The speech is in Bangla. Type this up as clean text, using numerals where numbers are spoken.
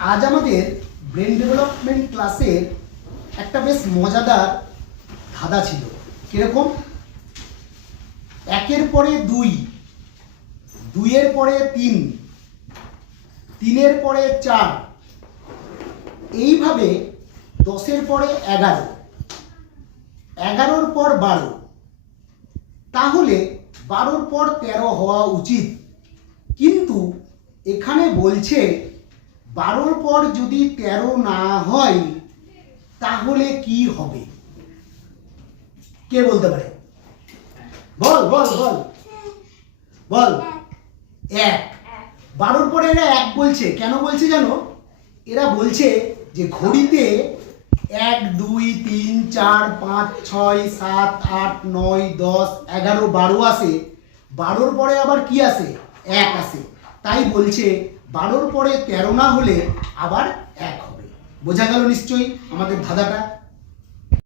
আজ আমাদের ব্রেন ডেভেলপমেন্ট ক্লাসের একটা বেশ মজাদার ধাঁধা ছিল। কিরকম? একের পরে দুই, দুইয়ের পরে তিন, তিনের পরে চার, এইভাবে 10-এর পরে 11, 11-র পর 12, তাহলে 12-র পর 13 হওয়া উচিত। কিন্তু এখানে বলছে 12-র পর যদি 13 না হয় তাহলে কি হবে? কে বলতে পারে? বল বল বল বল। 1। 12-র পরে এরা 1 বলছে। কেন বলছে জানো? এরা বলছে যে ঘড়িতে 1, 2, 3, 4, 5, 6, 7, 8, 9, 10, 11, 12 আসে, 12-র পরে আবার কি আসে? 1 আসে। তাই বলছে 12-র পরে 13 না হলে আবার 1 হবে। বোঝা গেল নিশ্চয়ই আমাদের ধাঁধাটা?